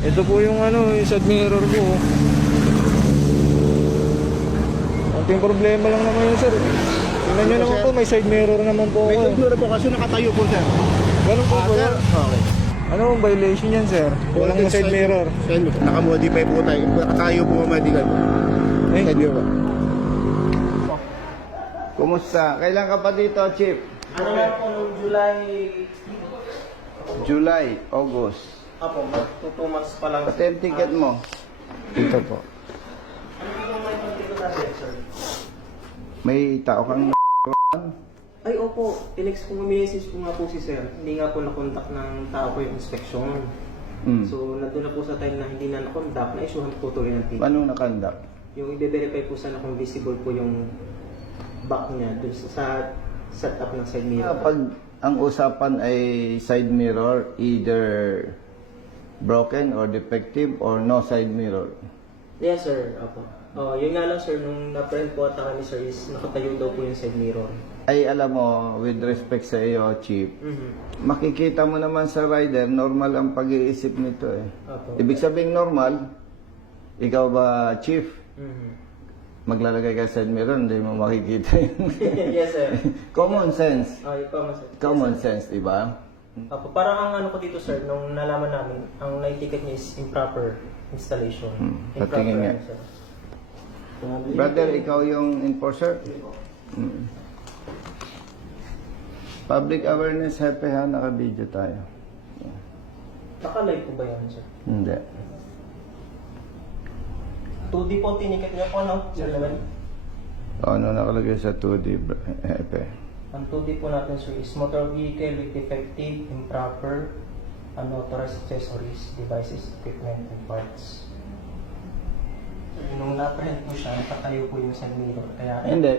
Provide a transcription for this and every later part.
Ito po yung ano, yung side mirror ko. Konting problema lang naman yun, sir. Tingnan nyo naman po, may side mirror naman po May ako. siguro po kasi nakatayo po, sir. Ganun po po Sir, yan. okay. Ano ang violation yan, sir? Walang side mirror. Nakamodify po tayo. Nakatayo po medical po. Eh, Side mirror. Kumusta? Kailan ka pa dito, Chief? Ano lang po nung July, August. Apo, 2 months pa lang. Pati ang ticket mo. Dito po. May tao kang Ay, opo. Tinext ko, message ko nga po si sir. Hindi nga po nakontak ng tao ko yung inspection. So, nandun na po sa time na hindi na nakontak, na-issuehan po tuloy ng ticket. Anong nakandak? Yung i-verify po sana kung visible po yung back niya dun sa setup ng side mirror. Pag ang usapan ay side mirror, either broken or defective or no side mirror. Yes, sir. Opo. Yun nga lang, sir, nung na-print po ata kami, sir, is nakatayo daw po yung side mirror. Ay alam mo, with respect sa iyo, Chief, Mhm. makikita mo naman sa rider, normal ang pag-iisip nito eh. Opo. Ibig sabihin normal, ikaw ba, Chief, Mhm. maglalagay ka sa side mirror, hindi mo makikita yun. Yes, sir. Common sense. Yung common sense. Common sense, di ba? Opo, parang ang ano ko dito, sir, nung nalaman namin, ang nai-ticket niya is improper installation. Patingin nga. ano, sir. Brother, ikaw yung enforcer? Public awareness, happy ha, naka-video tayo. Naka-live po ba yan, sir? Hindi. 2D po tiniket niya po, no? Sir naman. Ano nakalagay sa 2D, happy? Ang 2D po natin, sir, is motor vehicle with defective, improper, unauthorized accessories, devices, equipment, and parts. Nung na-print po siya, nakatayo po yung side mirror. Kaya, Hindi.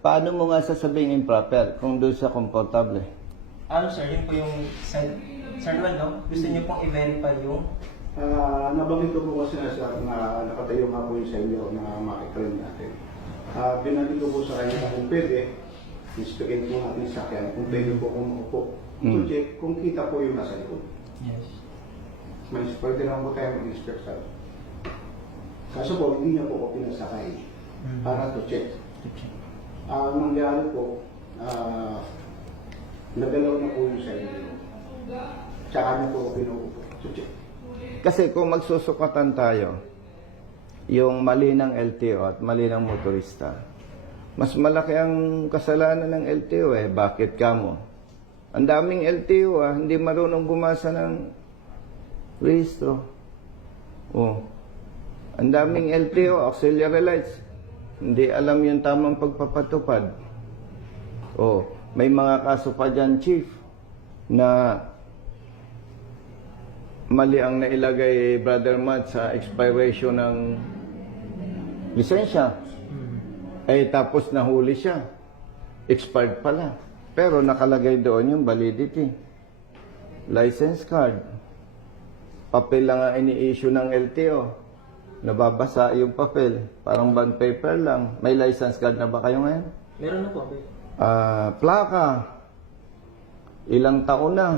Paano mo nga sasabihin improper kung doon sa comfortable? ano, sir, yun po yung side. Sir Duan, no? Gusto niyo pong i-verify yung Nabanggit ko po kasi na nakatayo nga po yung sa inyo na makikrim natin. Binalik ko po sa kanya kung pwede, inspectin po natin sa akin kung pwede po kumuupo. To check kung kita po yung nasa likod. Yes. Mas pwede lang po tayo mag-inspect sa kaso po, hindi niya po ako pinasakay para to check. Ang nangyari po, nagalaw na po yung sa inyo. Tsaka niya po ako pinuupo to check. Kasi kung magsusukatan tayo, yung mali ng LTO at mali ng motorista, mas malaki ang kasalanan ng LTO eh. Bakit ka mo? Ang daming LTO hindi marunong bumasa ng rehistro. Oh. Ang daming LTO, auxiliary lights. Hindi alam yung tamang pagpapatupad. Oh, may mga kaso pa dyan, Chief, na mali ang nailagay Brother Matt sa expiration ng lisensya. Tapos nahuli siya. Expired pala. Pero nakalagay doon yung validity. License card. Papel lang ang ini-issue ng LTO. Nababasa yung papel. Parang bond paper lang. May license card na ba kayo ngayon? Meron na po, babe. Plaka. Ilang taon na.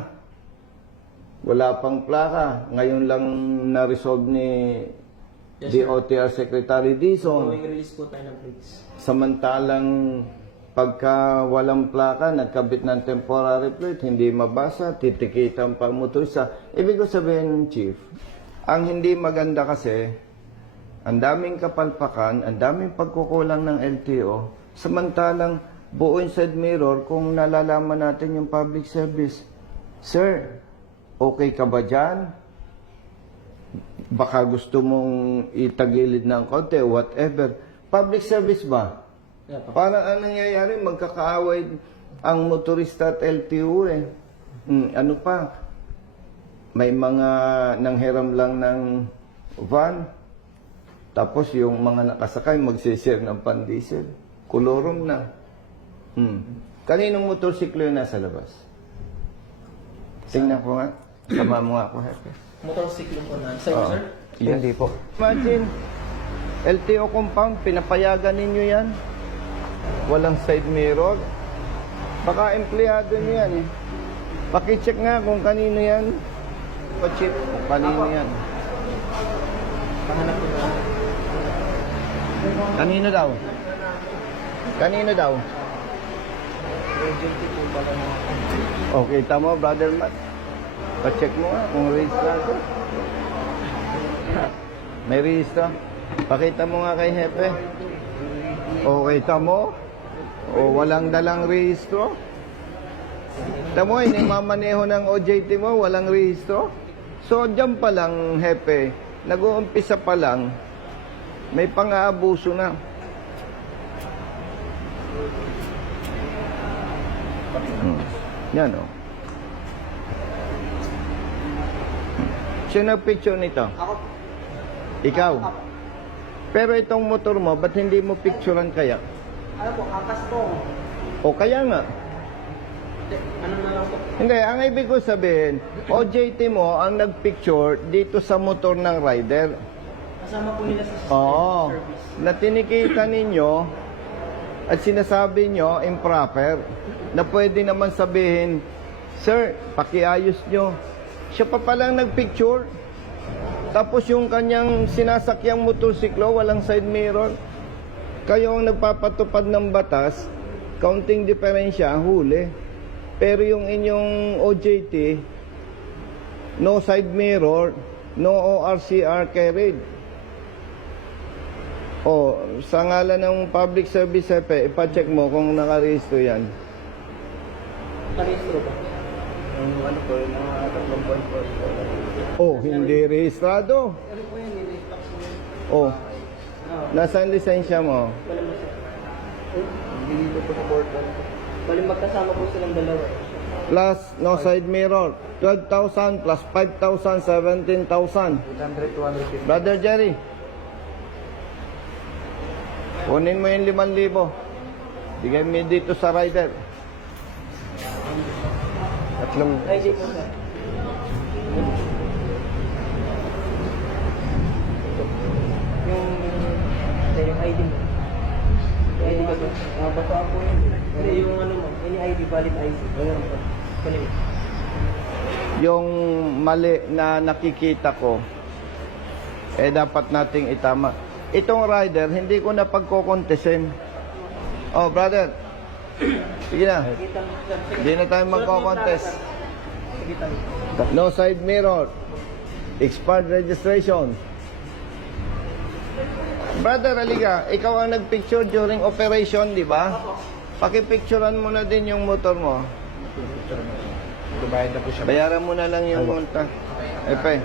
Wala pang plaka. Ngayon lang na-resolve ni Yes, sir. DOTR Secretary Dizon. Going release po tayo ng plates. Samantalang pagka walang plaka, nagkabit ng temporary plate, hindi mabasa, titikitan pa ang motorista. Ibig ko sabihin, Chief, ang hindi maganda kasi, ang daming kapalpakan, ang daming pagkukulang ng LTO, samantalang buo yung side mirror kung nalalaman natin yung public service. Sir, okay ka ba dyan? Baka gusto mong itagilid ng konti, whatever. Public service ba? Yeah, po. Para ang nangyayari, magkakaaway ang motorista at LTO eh. Ano pa? May mga nanghiram lang ng van. Tapos yung mga nakasakay, magsishare ng pan-diesel. Kolorom na. Kaninong motorsiklo yung nasa labas? Tingnan ko nga. Sama mo nga ako, Hepe. Motorcycle po na. Sa'yo, sir? Hindi po. Imagine, LTO compound, pinapayagan ninyo yan. Walang side mirror. Baka empleyado nyo yan eh. Pakicheck nga kung kanino yan. O chip, kung kanino yan. Pahanap ko na. Kanino daw? Kanino daw? Agency po pala na. Okay, tama, brother Matt. Pa-check mo nga kung rehistrado. May rehistro? Pakita mo nga kay Hepe. Okay, tamo? O walang dalang rehistro? Tamo, inimamaneho ng OJT mo, walang rehistro? So, dyan pa lang, Hepe, nag-uumpisa pa lang, may pang-aabuso na. Yan, o. Sino nag-picture nito? Ako, Ikaw. Pero itong motor mo, ba't hindi mo picturean kaya? ano po, angkas po. O kaya nga. Ano na lang po? Hindi, ang ibig ko sabihin, OJT mo ang nagpicture dito sa motor ng rider. Kasama po nila sa Oo. service. Na tinikita ninyo at sinasabi nyo improper na pwede naman sabihin, Sir, pakiayos nyo. Siya pa palang nagpicture. Tapos yung kanyang sinasakyang motorsiklo, walang side mirror. Kayo ang nagpapatupad ng batas, counting diferensya, huli. Pero yung inyong OJT, no side mirror, no ORCR carried. O, sa ngalan ng public service, ipacheck mo kung nakarehistro yan. Parehistro ba? Yung ano po, yung mga 3.4. Oh, hindi rehistrado. Ano po yan? Nilitak po yan. Oh, nasaan lisensya mo? Wala mo siya. Hindi dito po sa board. Bali magkasama po silang dalawa eh. Plus, no side mirror. 12,000 plus 5,000, 17,000. 800, 250. Brother Jerry, kunin mo yung 5,000. Bigay mo dito sa rider. Tatlong... ID po sir. Yung ID mo. Yung ID ka ba? Basta po yun. Hindi, yung ano mo. Any ID, valid ID. Ganyan po. Kunin mo. Yung mali na nakikita ko, dapat nating itama. Itong rider, hindi ko na pagkokontesin. Oh, brother. Sige na. Kita mo sir. Sige. Hindi na tayo magkocontest. Sige tayo. No side mirror. Expired registration. Brother Aliga, ikaw ang nagpicture during operation, di ba? Pakipicturean mo na din yung motor mo. Dubayad na po siya. Bayaran mo na lang yung multa. Epe,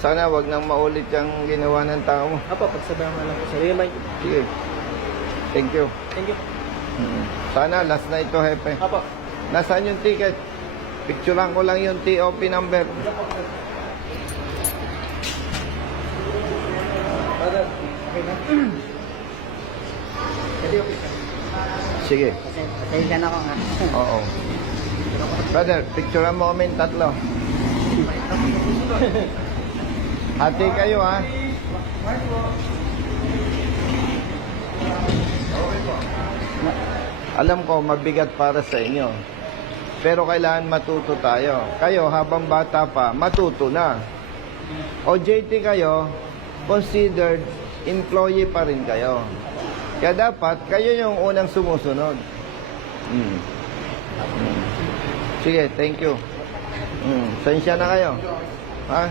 sana wag nang maulit yung ginawa ng tao mo. Apo, pagsabahan mo lang po sir. Remind. Sige. Thank you. Thank you. Sana last na ito, Hepe. Apo. Nasaan yung ticket? Picturean ko lang yung TOP number. Brother, okay na? Pwede okay sir. Sige. Pasensya na ako nga. Oo. Brother, picturean mo kami yung tatlo. Hati kayo, ha? Alam ko, mabigat para sa inyo. Pero kailangan matuto tayo. Kayo, habang bata pa, matuto na. OJT kayo, considered employee pa rin kayo. Kaya dapat, kayo yung unang sumusunod. Sige, thank you. Sensya na kayo. Ha?